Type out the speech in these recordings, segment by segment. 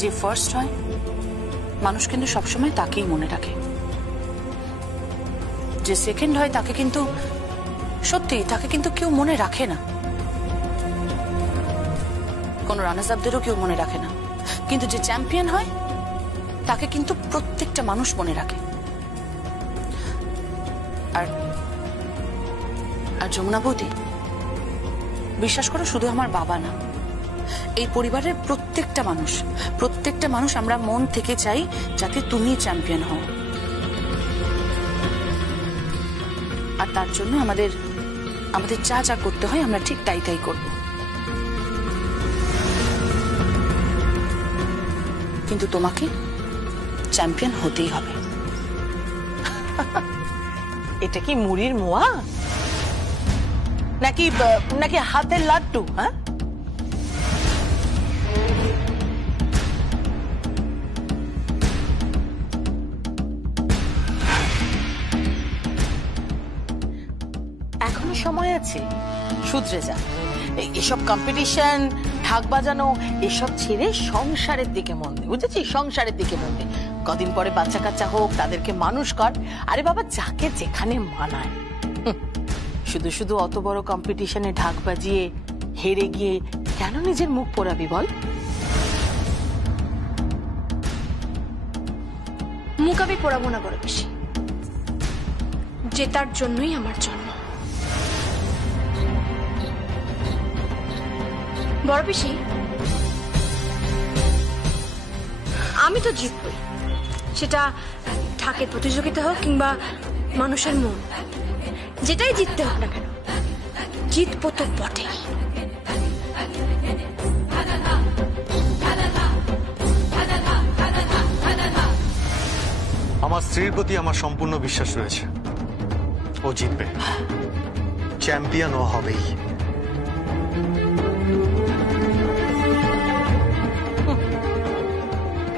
যে ফার্স্ট হয় মানুষ কিন্তু সবসময় তাকেই মনে রাখে, যে সেকেন্ড হয় তাকে কিন্তু সত্যি তাকে কিন্তু কেউ মনে রাখে না, কোন রানার্স আপদেরও কেউ মনে রাখে না, কিন্তু যে চ্যাম্পিয়ন হয় তাকে কিন্তু প্রত্যেকটা মানুষ মনে রাখে। আর আর যমুনা বৌদি, বিশ্বাস করো শুধু আমার বাবা না, এই পরিবারের প্রত্যেকটা মানুষ আমরা মন থেকে চাই যাতে তুমি চ্যাম্পিয়ন হও। আর তার জন্য আমাদের যা যা করতে হয় আমরা ঠিক তাই করব। কিন্তু তোমাকে চ্যাম্পিয়ন হতেই হবে। এটা কি মুড়ির মোয়া নাকি নাকি হাতের লাড্ডু? হ্যাঁ, এখনো সময় আছে, শুধরে যা। এসব কম্পিটিশন, ঢাক বাজানো এসব ছেড়ে সংসারের দিকে মন দে, বুঝেছিস? সংসারের দিকে মন দে। কদিন পরে বাচ্চা কাচ্চা হোক, তাদেরকে মানুষ কর। আরে বাবা, যাকে যেখানে মানায়। শুধু শুধু অত বড় কম্পিটিশনে ঢাক বাজিয়ে হেরে গিয়ে কেন নিজের মুখ পোড়াবি বল? মুখ আমি পোড়াবো না বড় পিসি, জেতার জন্যই আমার জন্ম। বড় পিসি, আমি তো জিতবই, সেটা ঢাকের প্রতিযোগিতা হোক কিংবা মানুষের মন, যেটাই জিততে হোক না কেন, জিতবো তো বটেই। আমার স্ত্রীর প্রতি আমার সম্পূর্ণ বিশ্বাস রয়েছে, ও জিতবে, চ্যাম্পিয়ন ও হবেই।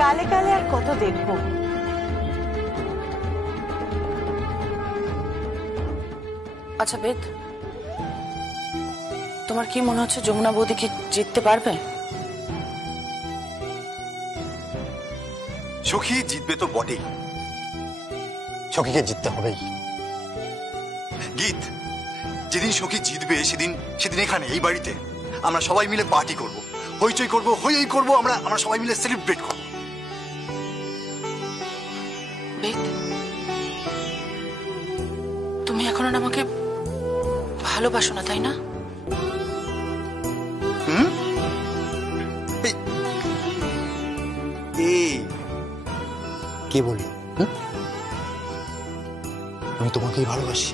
কালে কালে আর কত দেখবো। আচ্ছা বেদ, তোমার কি মনে হচ্ছে যমুনা বৌদি কি জিততে পারবে? সখী জিতবে তো বটেই, সখীকে জিততে হবেই। গীত, যেদিন সখী জিতবে সেদিন এখানে এই বাড়িতে আমরা সবাই মিলে পার্টি করব, হইচই করব, হই করব, আমরা সবাই মিলে সেলিব্রেট করব। বেদ, তুমি এখন আর আমাকে ভালোবাসো না, তাই না? কে বলি? আমি তোমাকেই ভালোবাসি।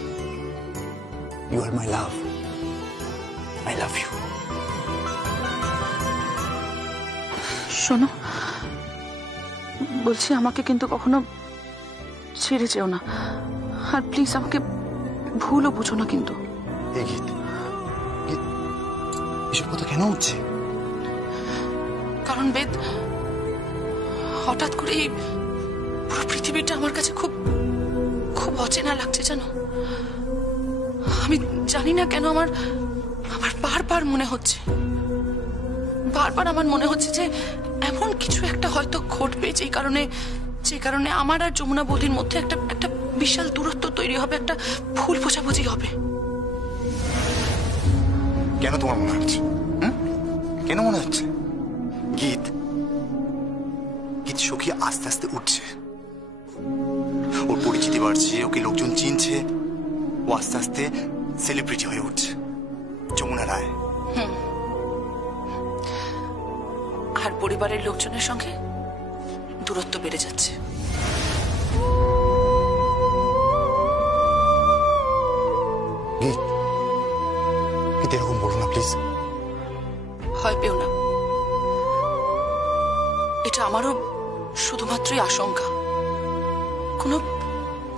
You are my love, I love you. শোনো, বলছি আমাকে কিন্তু কখনো ছেড়ে যেও না, আর প্লিজ আমাকে ভুলও বুঝো না কিন্তু। গীত, এসব কথা কেন হচ্ছে? কারণ বেদ, হঠাৎ করে এই পুরো পৃথিবীটা আমার কাছে খুব খুব অচেনা লাগছে, জানো? আমি জানি না কেন আমার বারবার মনে হচ্ছে, আমার মনে হচ্ছে যে এমন কিছু একটা হয়তো ঘটবে যে কারণে আমার আর যমুনা বৌদির মধ্যে একটা বিশাল দূরত্ব তৈরি হবে, একটা ভুল বোঝাবুঝি হবে। কেন তোমার মনে হচ্ছে? কেন মনে হচ্ছে? গীত, সখী আস্তে আস্তে উঠছে, ওর পরিচিতি বাড়ছে, ওকে লোকজন চিনছে, ও আস্তে আস্তে সেলিব্রিটি হয়ে উঠছে, যমুনা রায়। আর পরিবারের লোকজনের সঙ্গে দূরত্ব বেড়ে যাচ্ছে। গীত, এরকম বলো না প্লিজ। ভয় পেও না, এটা আমারও শুধুমাত্রই আশঙ্কা,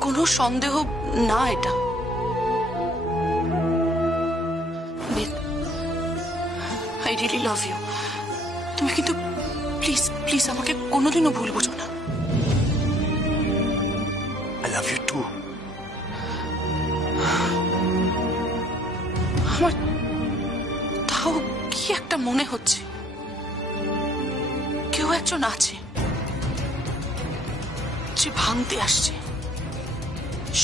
কোনো সন্দেহ না এটা। I really love you. তুমি কিন্তু প্লিজ প্লিজ আমাকে কোনোদিনও ভুল বুঝো না। I love you too. আমার তাও কি একটা মনে হচ্ছে, কেউ কেউ একজন আছে যে ভাঙতে আসছে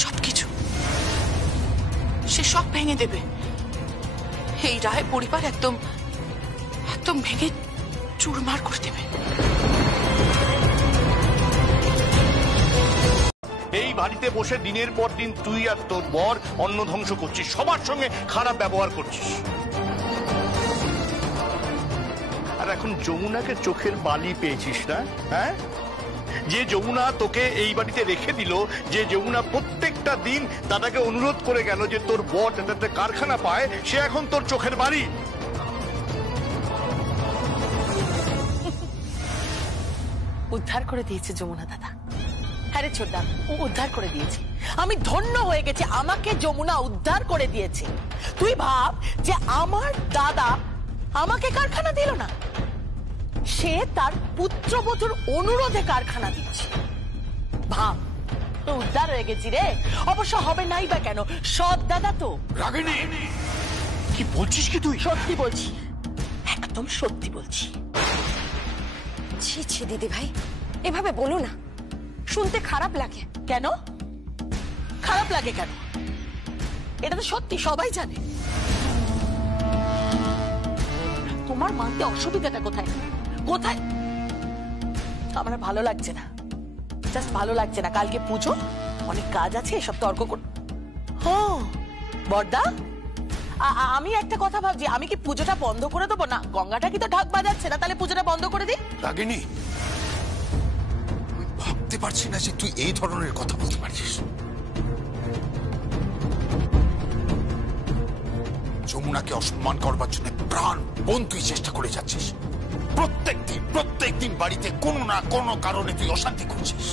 সবকিছু। সে সব ভেঙে দেবে। এই রায় পরিবার একদম একদম ভেঙে চুরমার করে দেবে। এই বাড়িতে বসে দিনের পর দিন তুই আর তোর বর অন্ন ধ্বংস করছিস, সবার সঙ্গে খারাপ ব্যবহার করছিস। আর এখন যমুনাকে চোখের বালি পেয়েছিস না? হ্যাঁ, যে যমুনা তোকে এই বাড়িতে রেখে দিল, যে যমুনা প্রত্যেকটা দিন দাদাকে অনুরোধ করে গেল যে তোর বর যাতে কারখানা পায়, সে এখন তোর চোখের বালি। উদ্ধার করে দিয়েছে যমুনা দাদা। হ্যাঁ রে ছোটদা, ও উদ্ধার করে দিয়েছে। আমি ধন্য হয়ে গেছি, আমাকে যমুনা উদ্ধার করে দিয়েছে। তুই ভাব যে আমার দাদা আমাকে কারখানা দিল না, সে তার পুত্রবধূর অনুরোধে কারখানা দিচ্ছে। ভাব, উদ্ধার হয়ে গেছি রে। অবশ্য হবে নাই বা কেন, সৎ দাদা তো। রাগিনী, কি বলছিস কি তুই? সত্যি বলছি, একদম সত্যি বলছি। ছি ছি দিদি ভাই, এভাবে বলো না, শুনতে খারাপ লাগে। কেন খারাপ লাগে কেন? এটা তো সত্যি, সবাই জানে। তোমার মানতে অসুবিধাটা কোথায়? কোথায়? আমার ভালো লাগছে না, জাস্ট ভালো লাগছে না। কালকে পুজো, অনেক কাজ আছে, এসব তর্ক কর। হ্যাঁ বড়দা, আমি একটা কথা ভাবছি, আমি কি পুজোটা বন্ধ করে দেবো? না, গঙ্গাটা কি তো ঢাক বাজাচ্ছে না, তাহলে পুজোটা বন্ধ করে দিই। রাগিনী, আমি ভাবতে পারছি না যে তুই এই ধরনের কথা বলতে পারছিস। যমুনাকে অসম্মান করবার জন্য প্রাণ বোন তুই চেষ্টা করে যাচ্ছিস। প্রত্যেক দিন বাড়িতে কোনো না কোনো কারণে তুই অশান্তি করছিস।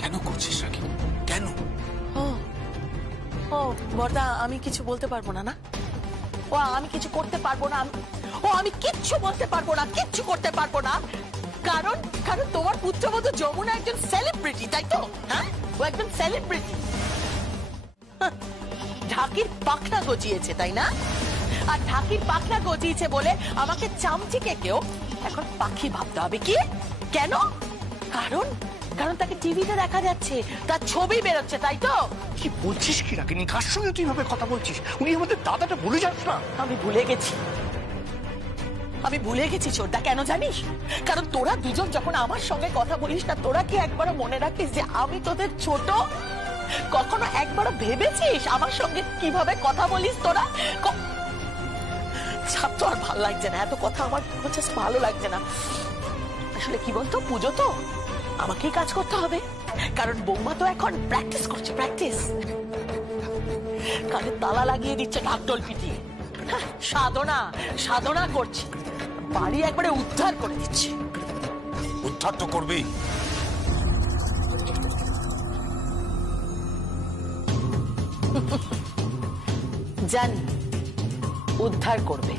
কেন করছিস রাগিনী, কেন? ও বড়দা, আমি কিছু বলতে পারবো না। না, ও আমি কিছু করতে পারবো না। আমি কিচ্ছু বলতে পারবো না, কিচ্ছু করতে পারবো না। কারণ কারণ তোমার পুত্রবধূ যমুনা একজন সেলিব্রিটি, তাই তো? হ্যাঁ, ও একজন সেলিব্রিটি। ঢাকির পাখনা গজিয়েছে, তাই না? আর ঢাকির পাখনা গজিয়েছে বলে আমাকে চামচিকে কেউ এখন পাখি ভাবতে হবে কি? কেন? কারণ কারণ তাকে টিভিতে দেখা যাচ্ছে, তার ছবি বেরোচ্ছে, তাই তো? কি বলছিস কি রাগিনী? কার সঙ্গে তুই ভাবে কথা বলছিস? উনি আমাদের দাদাটা ভুলে যাস না। আমি ভুলে গেছি ছোটদা। কেন জানিস? কারণ তোরা দুজন যখন আমার সঙ্গে কথা বলিস না, তোরা কি একবারও মনে রাখিস যে আমি তোদের ছোট? কখনো একবারও ভেবেছিস আমার সঙ্গে কিভাবে কথা বলিস তোরা? তো আর ভালো লাগছে না, এত কথা আমার জাস্ট ভালো লাগছে না। আসলে কি বলতো, পুজো তো আমাকেই কাজ করতে হবে, কারণ বৌমা তো এখন প্র্যাকটিস করছে। কানে তালা লাগিয়ে দিচ্ছে ঢাকঢোল পিটিয়ে। সাধনা করছে, বাড়ি একবারে উদ্ধার করে দিচ্ছে। উদ্ধার তো করবি। জানি উদ্ধার করবে,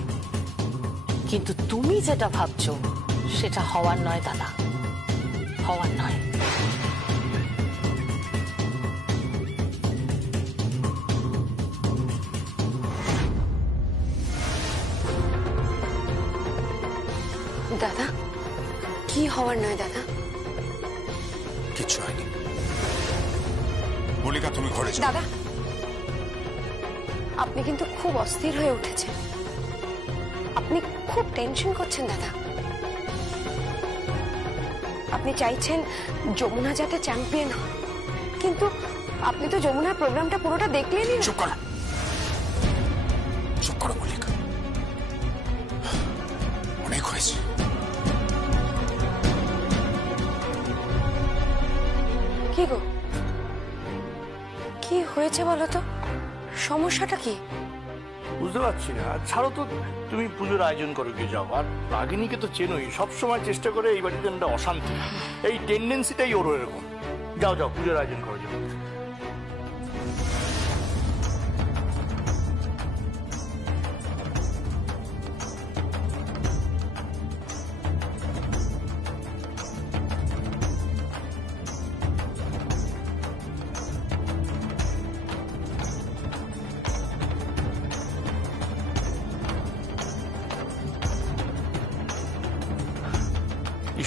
কিন্তু তুমি যেটা ভাবছো সেটা হওয়ার নয় দাদা, হওয়ার নয়। দাদা, কি হওয়ার নয় দাদা? কিচ্ছু হয়নি। মল্লিকা, তুমি ঘরে যাও। দাদা, আপনি কিন্তু খুব অস্থির হয়ে উঠেছেন, আপনি খুব টেনশন করছেন দাদা। আপনি চাইছেন যমুনা যাতে চ্যাম্পিয়ন হয়, কিন্তু আপনি তো যমুনার প্রোগ্রামটা পুরোটা দেখলেনই না। চুপ করো মল্লিকা, অনেক হয়েছে। কি গো, কি হয়েছে বলো তো? সমস্যাটা কি? বুঝতে পারছি না। ছাড়ো তো, তুমি পুজোর আয়োজন করো, গিয়ে যাও। আর রাগিনীকে তো চেনোই, সবসময় চেষ্টা করে এই বাড়িতে একটা অশান্তি, এই টেন্ডেন্সিটাই ওর এরকম। যাও পুজোর আয়োজন করো, যাও।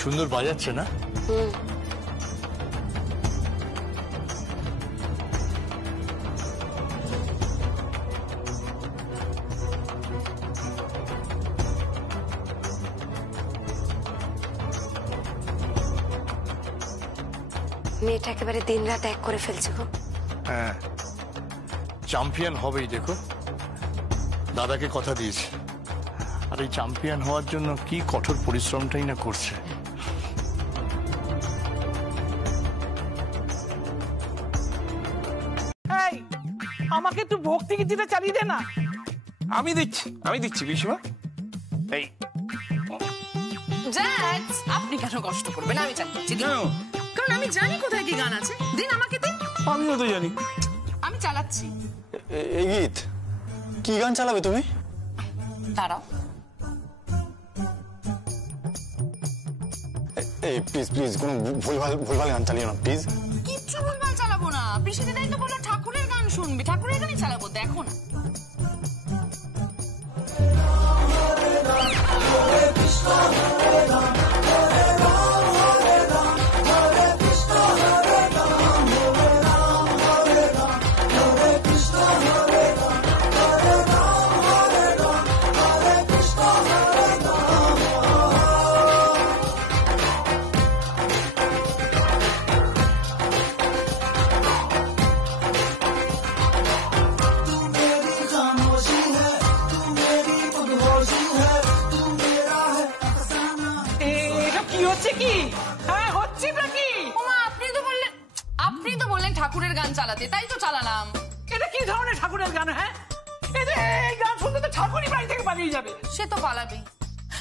সুন্দর বাজাচ্ছে না? মেয়েটা একেবারে দিনরাত এক করে ফেলছে গো। হ্যাঁ, চ্যাম্পিয়ন হবেই, দেখো দাদাকে কথা দিয়েছে। আর এই চ্যাম্পিয়ন হওয়ার জন্য কি কঠোর পরিশ্রমটাই না করছে। এই আমাকে একটু ভক্তি গীতিটা চালিয়ে দে না। আমি দিচ্ছি বিশমা। এই জ্যাক্স, আপনি কেন কষ্ট করবেন? আমি চালাচ্ছি, কারণ আমি জানি কোথায় কি গান আছে। দিন আমাকে দিন। আমিও তো জানি। আমি চালাচ্ছি। এই গীত কি গান চালাবে তুমি? দাঁড়াও। এই প্লিজ প্লিজ কোনো ভুলভাল গান চালিও না প্লিজ। কিচ্ছু ভুলভাল চালাবো না। পিসি দিদাই তো বললো ঠাকুরের গান শুনবি, ঠাকুরের গানই চালাবো। দেখো না। ঠাকুরের গান চালাতে, তাই তো চালালাম। এটা কি ধরনের ঠাকুরের গান? হ্যাঁ, এই গান শুনতে তো ঠাকুরই বাড়ি থেকে পালিয়ে যাবে। সে তো পালাবেই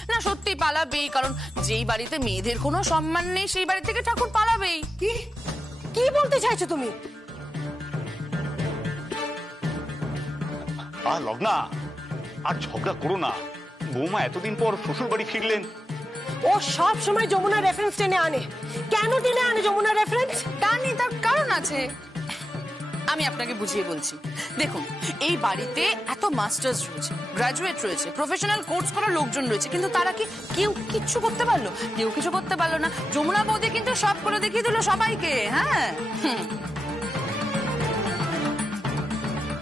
না, সত্যি পালাবেই। কারণ যেই বাড়িতে মেয়েদের কোনো সম্মান নেই সেই বাড়ি থেকে ঠাকুর পালাবেই। কি বলতে চাইছো তুমি? আর লগ্না, আর ঝগড়া করো না। বৌমা এতদিন পর শ্বশুর বাড়ি ফিরলেন। ও সব সময় যমুনা রেফারেন্স টেনে আনে। কেন টেনে আনে যমুনা রেফারেন্স? টানি, তার কারণ আছে। আমি আপনাকে বুঝিয়ে বলছি। দেখুন, এই বাড়িতে এত মাস্টার্স রয়েছে, গ্রাজুয়েট রয়েছে, প্রফেশনাল কোর্স করা লোকজন রয়েছে, কিন্তু তারা কি কেউ কিচ্ছু করতে পারলো? কেউ কিছু করতে পারলো না। যমুনা বৌদি কিন্তু সব করে দেখিয়ে দিল সবাইকে। হ্যাঁ,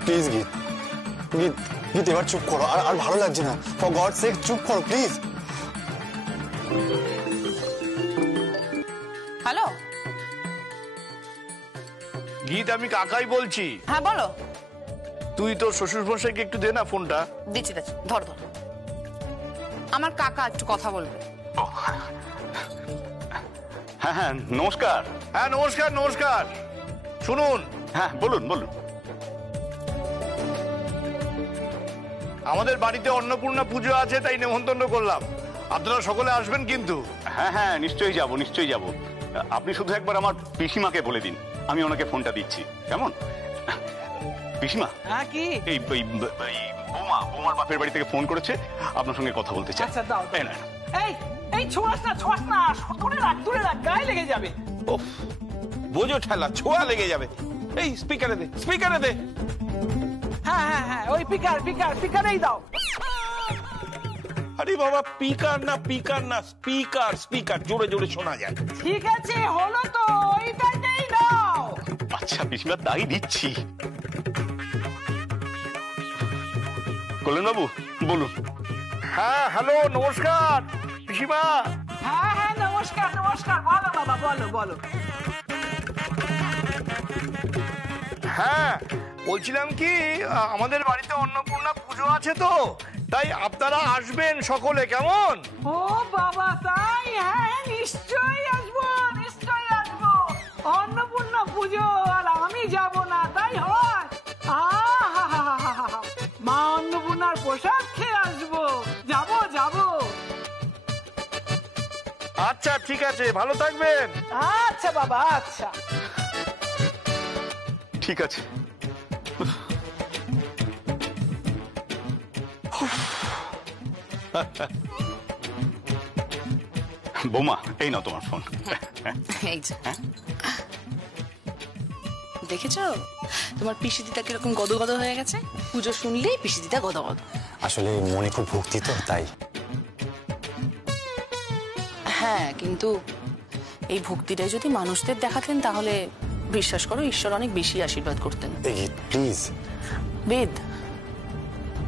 প্লিজ গীত গীত গীত এবার চুপ করো। আর ভালো লাগছে না। ফর গড সেক চুপ করো প্লিজ। হ্যালো গীত, আমি কাকাই বলছি। হ্যাঁ বলো। তুই তোর শ্বশুর মশাইকে একটু দে না ফোনটা। দিচ্ছি, ধর। আমার কাকা একটু কথা বলবে। হ্যাঁ হ্যাঁ, নমস্কার। হ্যাঁ নমস্কার নমস্কার। শুনুন। হ্যাঁ বলুন বলুন। আমাদের বাড়িতে অন্নপূর্ণা পুজো আছে, তাই নেমন্তন্ন করলাম। আপনারা সকলে আসবেন কিন্তু। হ্যাঁ হ্যাঁ, নিশ্চয়ই যাব নিশ্চয়ই যাব। আপনি শুধু একবার আমার পিসিমাকে বলে দিন, আমি ওনাকে ফোনটা দিচ্ছি। কেমন পিসিমা? হ্যাঁ কি? এই বৌমার বাপের বাড়ি থেকে ফোন করেছে, আপনার সঙ্গে কথা বলতে চাই। আচ্ছা দাও। এই ছোঁয়াস না দূরে রাখ, গায়ে লেগে যাবে। ওফ, বোঝো ঠেলা, ছোঁয়া লেগে যাবে। এই স্পিকারে দে। হ্যাঁ, ওই পিকারেই দাও। আরে বাবা, পিকার না স্পিকার, জোরে জোরে শোনা যায়। ঠিক আছে, হলো তো, ওইটাই দাও। আচ্ছা পিসিমা, তাই দিচ্ছি। কল্যাণ বাবু বলুন। হ্যাঁ হ্যালো, নমস্কার পিসিমা। হ্যাঁ নমস্কার। বলো বাবা, বলো। হ্যাঁ বলছিলাম কি, আমাদের বাড়িতে অন্নপূর্ণা পুজো আছে তো, তাই আপনারা আসবেন সকলে। কেমন? ও বাবা, তাই? হ্যাঁ, নিশ্চয়ই আসবো। অন্নপূর্ণা পুজো আর আমি যাব না, তাই হয়? মা অন্নপূর্ণার প্রসাদ খেয়ে আসবো। যাব। আচ্ছা ঠিক আছে, ভালো থাকবেন। আচ্ছা বাবা, আচ্ছা। ঠিক আছে। বৌমা, এই নাও তোমার ফোন। এই যে, দেখেছো তোমার পিসি দিদা কিরকম গদগদ হয়ে গেছে? পুজো শুনলেই পিসি দিদা গদগদ। আসলে মনে খুব ভক্তি তো, তাই। হ্যাঁ, কিন্তু এই ভক্তিটাই যদি মানুষদের দেখাতেন তাহলে বিশ্বাস করো ঈশ্বর অনেক বেশি আশীর্বাদ করতেন। প্লিজ বেদ,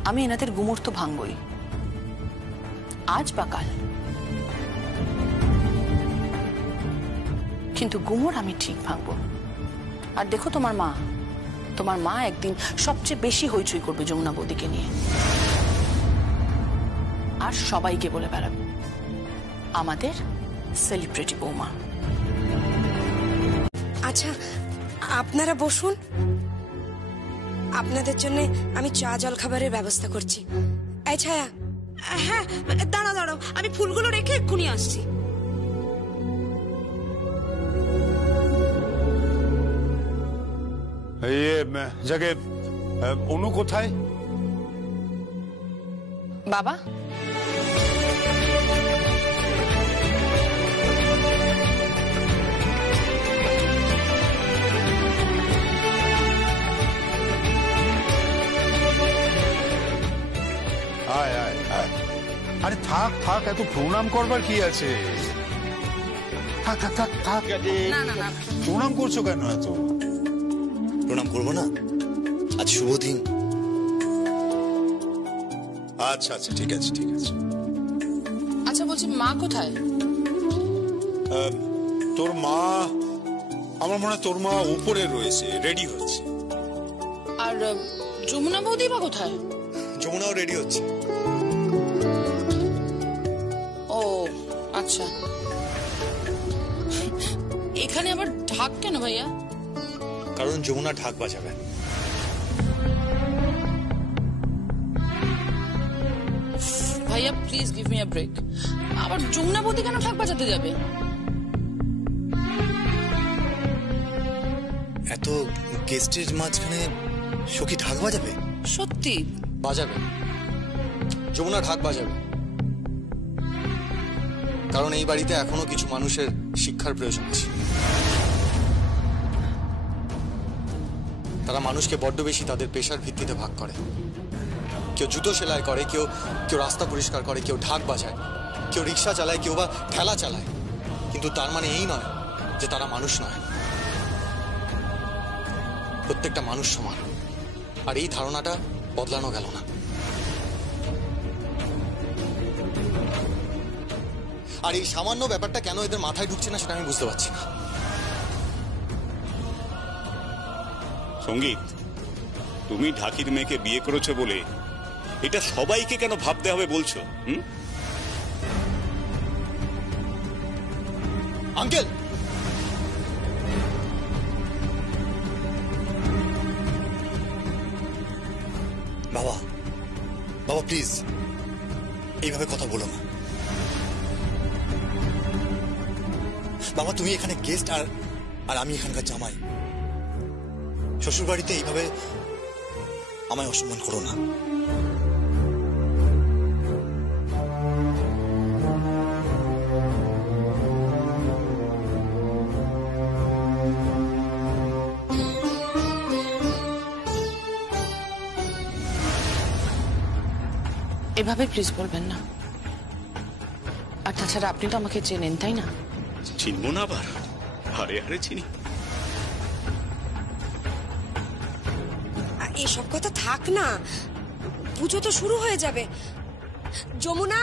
আমি এনাদের গুমর তো ভাঙবই, আজ বা কাল, কিন্তু গুমর আমি ঠিক ভাঙবো। আর দেখো তোমার মা একদিন সবচেয়ে বেশি হইচই করবে যমুনা বৌদিকে নিয়ে, আর সবাইকে বলে বেড়াবে আমাদের সেলিব্রিটি বৌমা। আচ্ছা আপনারা বসুন, আপনাদের জন্য আমি চা জল খাবারের ব্যবস্থা করছি। এই ছায়া, হ্যাঁ দাঁড়াও, আমি ফুলগুলো রেখে এক্ষুনি আসছি। যাকে অনু কোথায়? বাবা, আয় আয় আয়। আরে থাক থাক, এত প্রণাম করবার কি আছে? থাক থাক থাক থাক। প্রণাম করছো কেন এত? প্রণাম করবো না, আজ শুভ দিন। আচ্ছা আচ্ছা, ঠিক আছে ঠিক আছে। আচ্ছা বলছি মা কোথায়? তোর মা, আমার মনে হয় তোর মা উপরে রয়েছে, রেডি হচ্ছে। আর যমুনা বৌদি বা কোথায়? যমুনাও রেডি হচ্ছে। ও আচ্ছা, এখানে আবার ঢাক কেন ভাইয়া? কারণ যমুনা ঢাক বাজাবে। ভাইয়া please give me a break. আবার যমুনা বৌদি কেন ঢাক বাজাতে যাবে? এত গেস্টের মাঝখানে সখী ঢাক বাজাবে? সত্যি বাজাবে, যমুনা ঢাক বাজাবে। কারণ এই বাড়িতে এখনো কিছু মানুষের শিক্ষার প্রয়োজন আছে। তারা মানুষকে বড্ড বেশি তাদের পেশার ভিত্তিতে ভাগ করে। কেউ জুতো সেলাই করে, কেউ রাস্তা পরিষ্কার করে, কেউ ঢাক বাজায়, কেউ রিক্সা চালায়, কেউ বা ঠেলা চালায়। কিন্তু তার মানে এই নয় যে তারা মানুষ নয়। প্রত্যেকটা মানুষ সমান, আর এই ধারণাটা বদলানো গেল না। আর এই সামান্য ব্যাপারটা কেন এদের মাথায় ঢুকছে না সেটা আমি বুঝতে পারছি না। সঙ্গীত, তুমি ঢাকির মেয়েকে বিয়ে করেছো বলে এটা সবাইকে কেন ভাবতে হবে বলছো? আঙ্কেল, বাবা বাবা প্লিজ এইভাবে কথা বলো না। বাবা তুমি এখানে গেস্ট, আর আমি এখানকার জামাই। শ্বশুর বাড়িতে এইভাবে আমায় অসম্মান করো না। এভাবে প্লিজ বলবেন না। আর তাছাড়া আপনি তো আমাকে চেনেন, তাই না? চিনবো না আবার? আরে আরে চিনি। এসব কথা থাক না, পুজো তো শুরু হয়ে যাবে। যমুনা,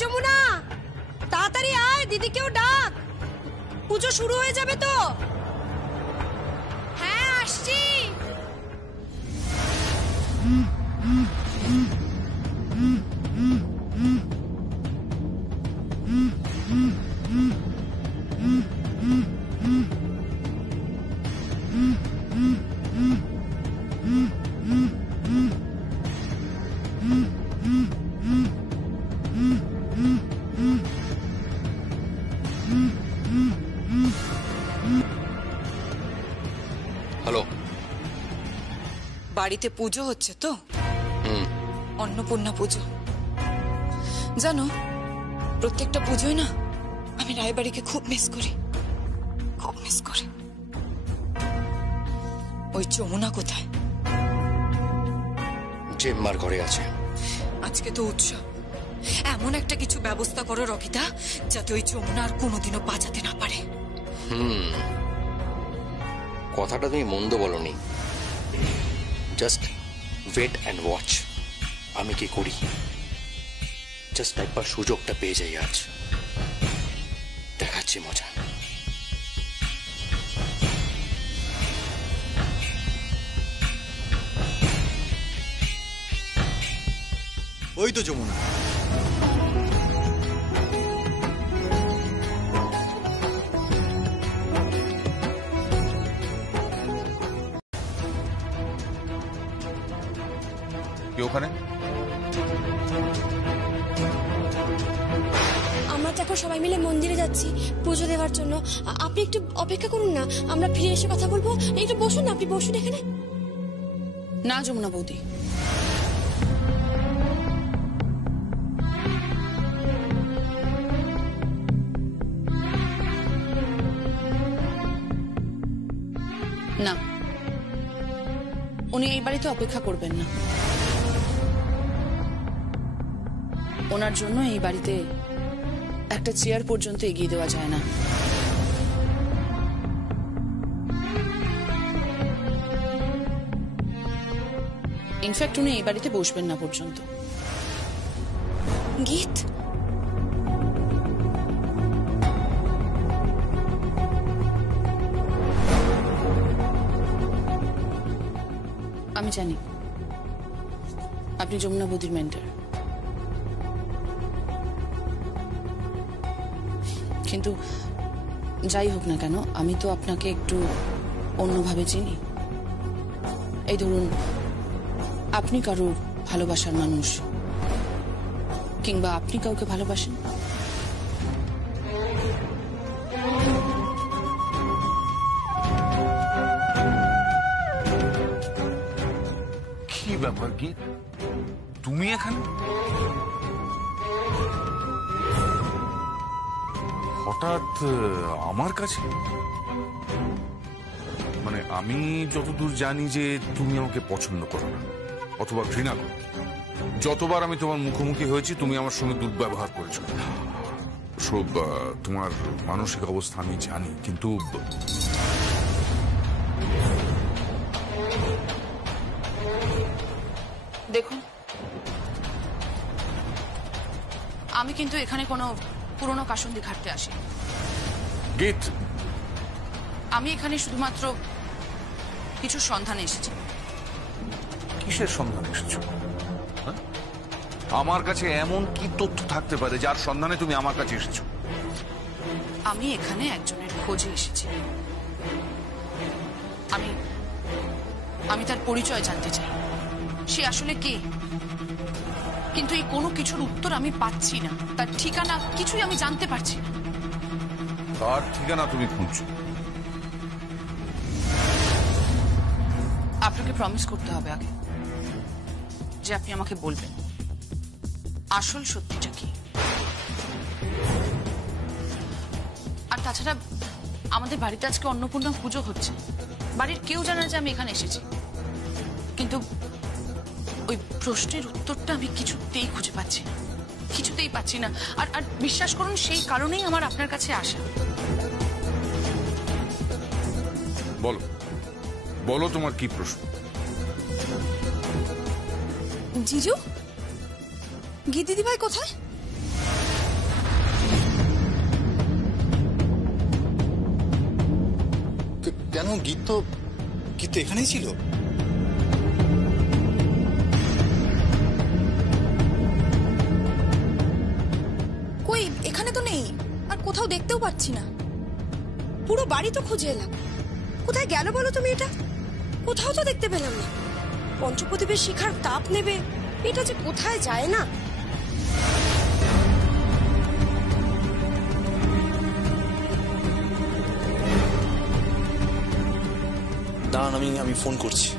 যমুনা তাড়াতাড়ি আয়, দিদিকেও ডাক, পুজো শুরু হয়ে যাবে তো। হ্যাঁ আসছি। হ্যালো, বাড়িতে পুজো হচ্ছে তো, অন্নপূর্ণা পুজো। জানো, প্রত্যেকটা পুজোয় না আমি রায়বাড়িকে খুব মিস করি, খুব মিস করি। ওই যমুনা কোথায়? চেম্বার ঘরে আছে। আজকে তো উৎসব, এমন একটা কিছু ব্যবস্থা করো রকিদা, যাতে ওই যমুনা আর কোনোদিনও বাঁচাতে না পারে। কথাটা তুমি মন্দ বলনি। জাস্ট ওয়েট অ্যান্ড ওয়াচ, আমি কি করি। জাস্ট একবার সুযোগটা পেয়ে যাই, আজ দেখাচ্ছি মজা। ওই তো যমুনা। ওখানে আমরা তো এখন সবাই মিলে মন্দিরে যাচ্ছি পুজো দেওয়ার জন্য। আপনি একটু অপেক্ষা করুন না, আমরা ফিরে এসে কথা বলবো। একটু বসুন না, আপনি বসুন এখানে। না যমুনা বৌদি, না, উনি এই বাড়িতে অপেক্ষা করবেন না। ওনার জন্য এই বাড়িতে একটা চেয়ার পর্যন্ত এগিয়ে দেওয়া যায় না। ইনফ্যাক্ট উনি এই বাড়িতে বসবেন না পর্যন্ত। গীত, আমি জানি আপনি যমুনা বৌদির মেন্টর, কিন্তু যাই হোক না কেন আমি তো আপনাকে একটু অন্যভাবে চিনি। এই ধরুন, আপনি কারোর ভালোবাসার মানুষ, কিংবা আপনি কাউকে ভালোবাসেন। কি ব্যাপার, কি তুমি এখানে? হঠাৎ আমার কাছে? মানে আমি যতদূর জানি যে তুমি আমাকে পছন্দ করো না অথবা ঘৃণা করো। যতবার আমি তোমার মুখোমুখি হয়েছি তুমি আমার সঙ্গে দুর্ব্যবহার করেছো। সব তোমার মানসিক অবস্থা আমি জানি, কিন্তু দেখুন, আমি কিন্তু এখানে কোনো পুরনো কাসুন্দি ঘাটতে আসি। গীত, আমি এখানে শুধুমাত্র কিছু সন্ধানে এসেছি। কিসের সন্ধানে এসেছো? হ্যাঁ? আমার কাছে এমন কি তথ্য থাকতে পারে যার সন্ধানে তুমি আমার কাছে এসেছো? আমি এখানে একজনের খোঁজে এসেছি। আমি তার পরিচয় জানতে চাই, সে আসলে কে। কিন্তু এই কোনো কিছুর উত্তর আমি পাচ্ছি না, তার ঠিকানা কিছুই আমি জানতে পারছি না। তার ঠিকানা তুমি খুঁজছো? আপনাকে প্রমিস করতে হবে আগে যে আপনি আমাকে বলবেন আসল সত্যিটা কি। আর তাছাড়া আমাদের বাড়িতে আজকে অন্নপূর্ণা পুজো হচ্ছে, বাড়ির কেউ জানে না যে আমি এখানে এসেছি। কিন্তু ওই প্রশ্নের উত্তরটা আমি কিছুতেই খুঁজে পাচ্ছি না, কিছুতেই পাচ্ছি না। আর বিশ্বাস করুন, সেই কারণেই আমার আপনার কাছে আসা। বলো বলো, তোমার কি প্রশ্ন? জিজু, গীত দিদিভাই কোথায়? কেন? গীত তো এখানেই ছিল। কই, এখানে তো নেই, আর কোথাও দেখতেও পাচ্ছি না। পুরো বাড়ি তো খুঁজে এলাম, কোথায় গেল বলো তুমি? এটা কোথাও তো দেখতে পেলাম না। পঞ্চপ্রদীপের শিখার তাপ নেবে, এটা যে কোথায় যায় না। দাঁড়ান, আমি ফোন করছি।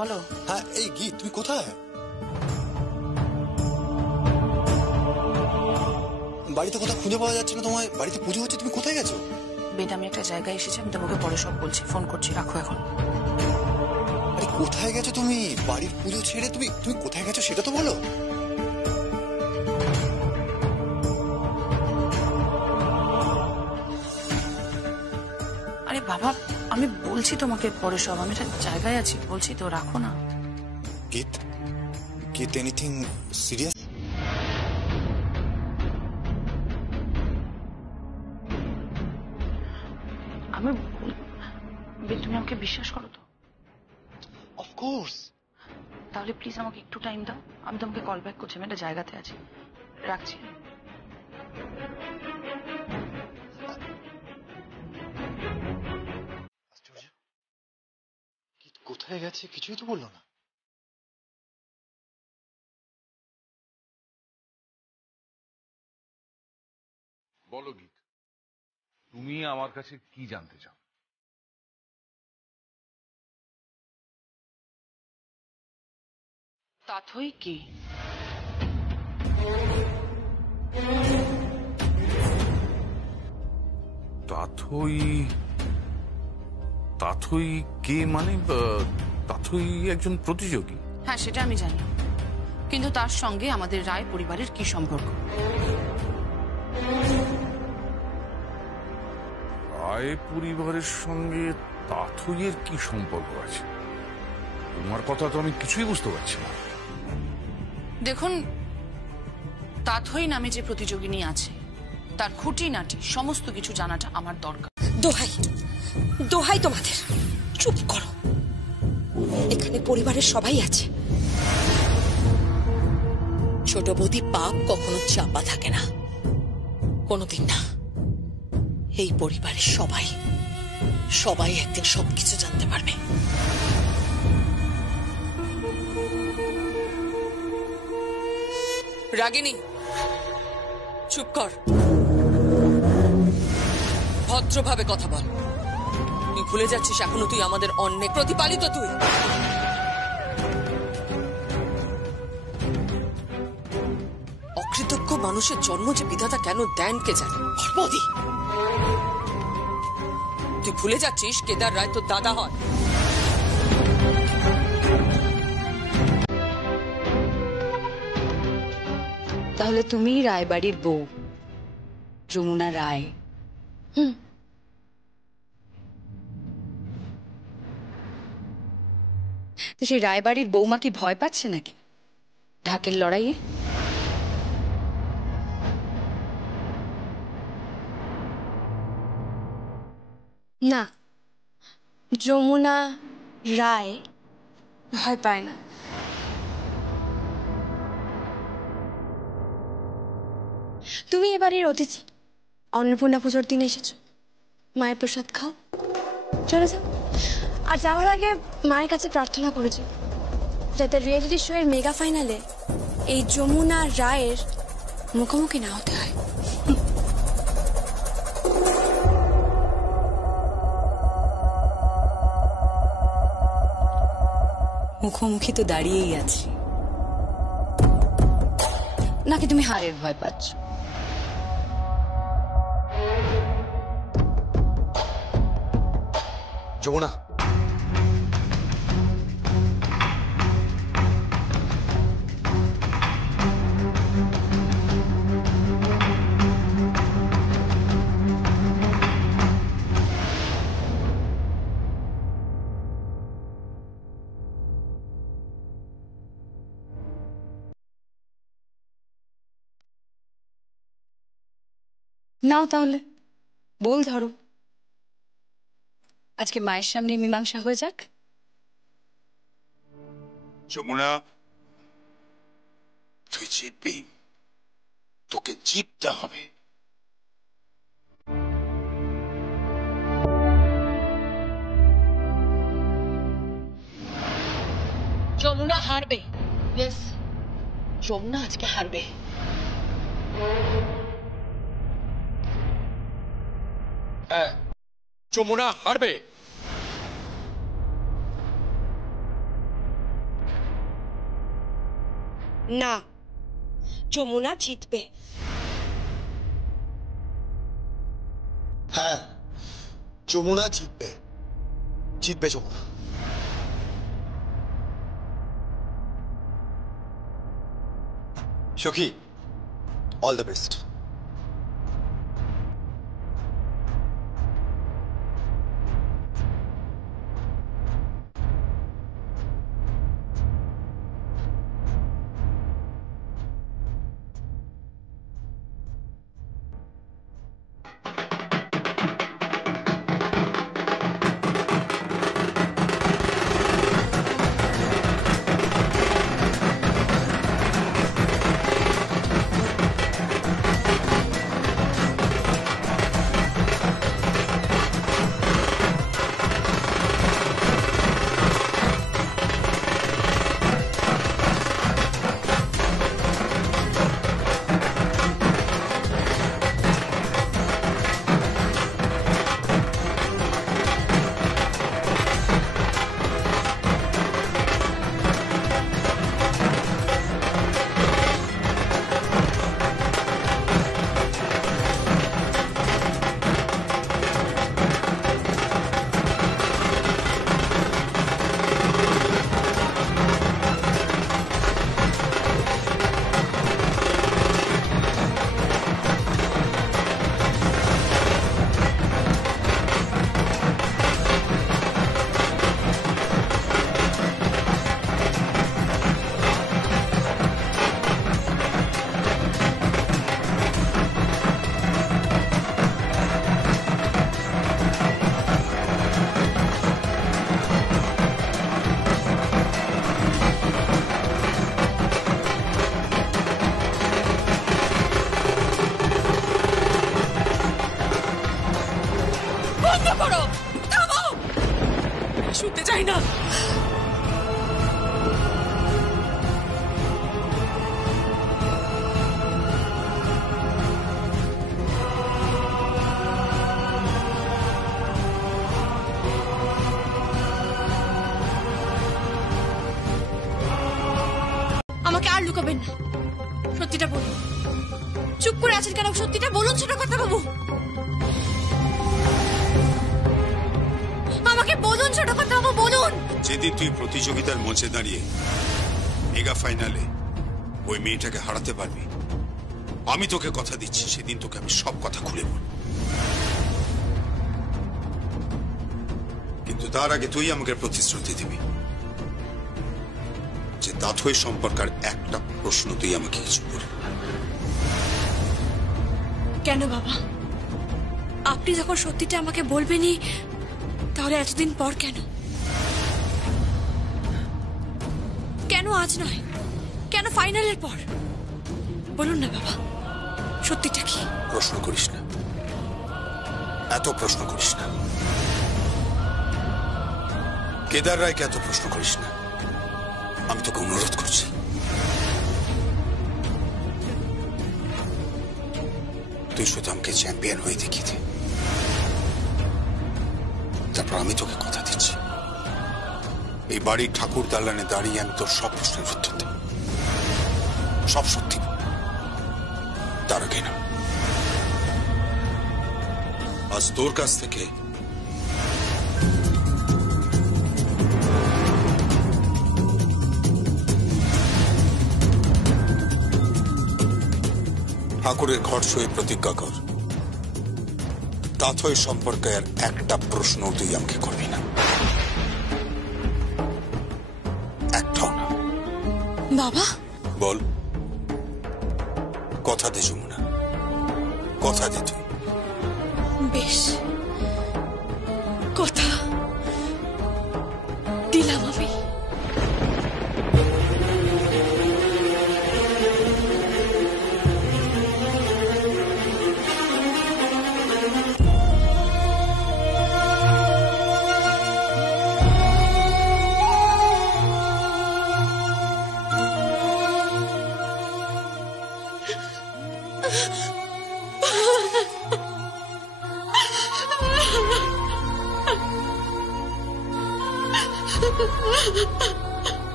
বলো। হ্যাঁ, এই গীত, তুই কোথায়? বাড়িতে কোথাও খুঁজে পাওয়া যাচ্ছে না তোমায়। বাড়িতে পুজো হচ্ছে, তুমি কোথায় গেছো? বেদ, আমি একটা জায়গায় এসেছি, আমি তোমাকে পরে সব বলছি। ফোন করছি, রাখো এখন। আরে কোথায় গেছো তুমি? বাড়ির পুজো ছেড়ে তুমি তুমি কোথায় গেছো সেটা তো বলো। আরে বাবা, আমি বলছি তোমাকে পরে সব। আমি একটা জায়গায় আছি, বলছি তো, রাখো না। গীত, গীত, এনিথিং সিরিয়াস? আমি বেদ, তুমি আমাকে বিশ্বাস করো তো? অফকোর্স। তাহলে প্লিজ আমাকে একটু টাইম দাও, আমি তোমাকে কল ব্যাক করছি। আমি একটা জায়গাতে আছি, রাখছি। কোথায় গেছে কিছুই তো বললো না। বলো গীত, তুমি আমার কাছে কি জানতে চাও? তাথই কি? তাথই কে মানে? তাথই একজন প্রতিযোগী। হ্যাঁ, সেটা আমি জানি, কিন্তু তার সঙ্গে আমাদের রায় পরিবারের কি সম্পর্ক? রায় পরিবারের সঙ্গে তাথইয়ের কি সম্পর্ক আছে? তোমার কথা তো আমি কিছুই বুঝতে পারছি না। দেখুন, তাথই নামে যে প্রতিযোগিনী আছে, তার খুঁটিনাটি সমস্ত কিছু জানাটা আমার দরকার। দোহাই, দোহাই তোমাদের, চুপ করো। এখানে পরিবারের সবাই আছে। ছোট বৌদি, পাপ কখনো চাপা থাকে না, কোনোদিন না। এই পরিবারের সবাই সবাই একদিন সবকিছু জানতে পারবে। রাগিনী, চুপ কর, ভদ্রভাবে কথা বল। তুই ভুলে যাচ্ছিস এখনো তুই আমাদের অন্যের প্রতিপালিত। তুই অকৃতজ্ঞ মানুষের জন্ম যে বিধাতা কেন দেন কে জানে। বৌদি, তুই ভুলে যাচ্ছিস কেদার রায় তোর দাদা হয়। তাহলে তুমি রায়বাড়ির বউ, যমুনা রায়। তো সেই রায়বাড়ির বৌমা কি ভয় পাচ্ছে নাকি ঢাকের লড়াইয়ে? না, যমুনা রায় ভয় পায় না। তুমি এবারের অতিথি, অন্নপূর্ণা পুজোর দিন এসেছো, মায়ের প্রসাদ খাও, চলে যাও। আর যাওয়ার আগে মায়ের কাছে প্রার্থনা করেছি যাতে রিয়েলিটি শো এর মেগা ফাইনালে এই যমুনা রায়ের মুখোমুখি না হতে হয়। মুখোমুখি তো দাঁড়িয়েই আছি, নাকি তুমি হারের ভয় পাচ্ছ? যমুনা, নাও তাহলে বল ধরো, আজকে মায়ের সামনে মীমাংসা হয়ে যাক। যমুনা, তুই জিতবি, তোকে জিততে হবে। যমুনা হারবে। ইয়েস, যমুনা আজকে হারবে। যমুনা হারবে। না, যমুনা জিতবে। হ্যাঁ, যমুনা জিতবে, জিতবে যমুনা। সখী, অল দ্য বেস্ট। শুনতে চাই না। আমাকে আর লুকাবেন না, সত্যিটা বলুন। চুপ করে আছেন কেন? সত্যিটা বলুন ছোট কথা বাবু, আমাকে বলুন ছোট কথা বাবু, বলুন। যেদিন তুই প্রতিযোগিতার মঞ্চে দাঁড়িয়ে মেগা ফাইনালে ওই মেয়েটাকে হারাতে পারবি, আমি তোকে কথা দিচ্ছি সেদিন তোকে আমি সব কথা খুলে বলব। কিন্তু তার আগে তুই আমাকে প্রতিশ্রুতি দিবি যে তাথই সম্পর্কের একটা প্রশ্ন তুই আমাকে কিছু করবি। কেন বাবা? আপনি যখন সত্যিটা আমাকে বলবেনই, তাহলে এতদিন পর কেন? কেন আজ নয়? কেন ফাইনালের পর? বলুন না বাবা, সত্যিটা কি? প্রশ্ন করিস না, এত প্রশ্ন করিস না। কেদার রায়কে এত প্রশ্ন করিস না, আমি তোকে অনুরোধ করছি। তুই শুধু আমাকে চ্যাম্পিয়ন হয়ে দেখিয়ে দে, তারপর আমি তোকে কথা দিচ্ছি এই বাড়ির ঠাকুর দালানে দাঁড়িয়ে আমি তোর সব প্রশ্নের উত্তর দেব, সব সত্যি। তার আগে না, আজ তোর কাছ থেকে ঠাকুরের ঘর সয়ে প্রতিজ্ঞা কর তাথই সম্পর্কে আর একটা প্রশ্ন তুই আমাকে করবি না, একটাও না। বাবা বল, কথা দে যমুনা, কথা দে তুই। বেশ, কথা দিলাম আমি।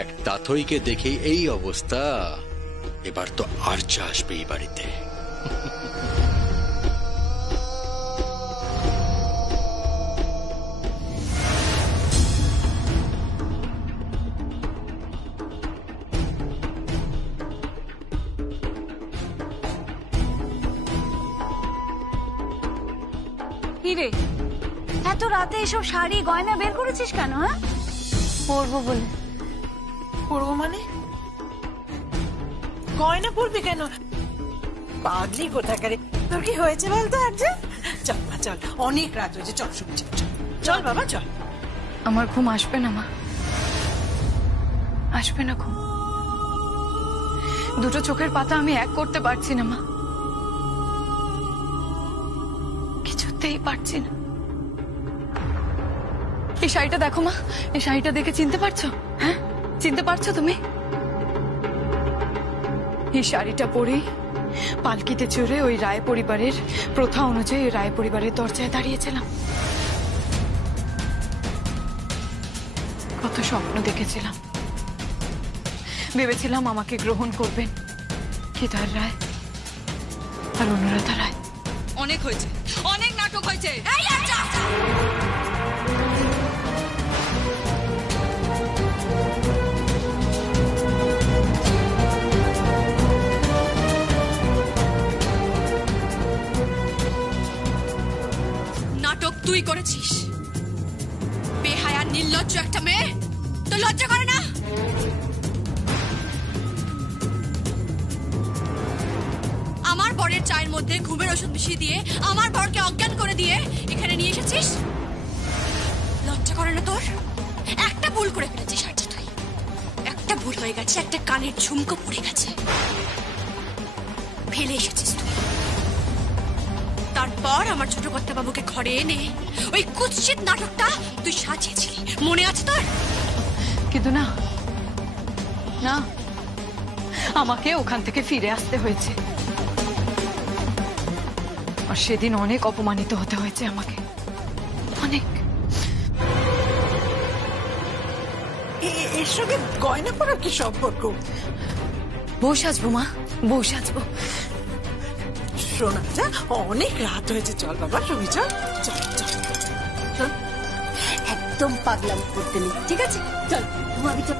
এক তাথইকে দেখেই এই অবস্থা, এবার তো আর্চা আসবে এই বাড়িতে। কিরে, এত রাতে এসব শাড়ি গয়না বের করেছিস কেন? হ্যাঁ, পরবো বলে। পরবো মানে? গয়না পরবি কেন? পাগলি কোথাকারে। তোর কি হয়েছে বলতো আর্যা? চল মা চল, অনেক রাত হয়েছে, চল শুন, চল চল বাবা চল। আমার ঘুম আসবে না মা, আসবে না ঘুম। দুটো চোখের পাতা আমি এক করতে পারছি না মা, কিছুতেই পারছি না। এই শাড়িটা দেখো মা, এই শাড়িটা দেখে চিনতে পারছো? হ্যাঁ, চিনতে পারছো তুমি? এই শাড়িটা পরেই পালকিতে চড়ে ওই রায় পরিবারের প্রথা অনুযায়ী রায় পরিবারের দরজায় দাঁড়িয়েছিলাম। কত স্বপ্ন দেখেছিলাম, ভেবেছিলাম আমাকে গ্রহণ করবেন কেদার রায় আর অনুরাধা রায়। অনেক হয়েছে, অনেক নাটক হয়েছে। নাটক তুই করেছিস, বেহায়া নির্লজ্জ একটা মেয়ে। তো লজ্জা করে না? আমার বরের চায়ের মধ্যে ঘুমের ওষুধ মিশিয়ে দিয়ে আমার বরকে অজ্ঞান করে দিয়ে এখানে নিয়ে এসেছিস। লজ্জা করে না তোর? একটা ভুল করে ফেলেছিস আজ তুই, একটা ভুল হয়ে গেছে, একটা কানের ঝুমকো পড়ে গেছে, ফেলে এসেছিস তুই। তারপর আমার ছোট কর্তা বাবুকে ঘরে এনে ওই কুৎসিত নাটকটা তুই সাজিয়েছিলি, মনে আছে তোর? কিন্তু না না, আমাকে ওখান থেকে ফিরে আসতে হয়েছে, আর সেদিন অনেক অপমানিত হতে হয়েছে আমাকে, অনেক। এর সঙ্গে গয়না পরার কি সম্পর্ক? বউ সাজবো মা, বউ সাজবো। শোনা যা, অনেক রাত হয়েছে, চল বাবা রবি চল চল চল চল। একদম পাগলাম করতে নেই, ঠিক আছে? চল ঘুমাবি, চল।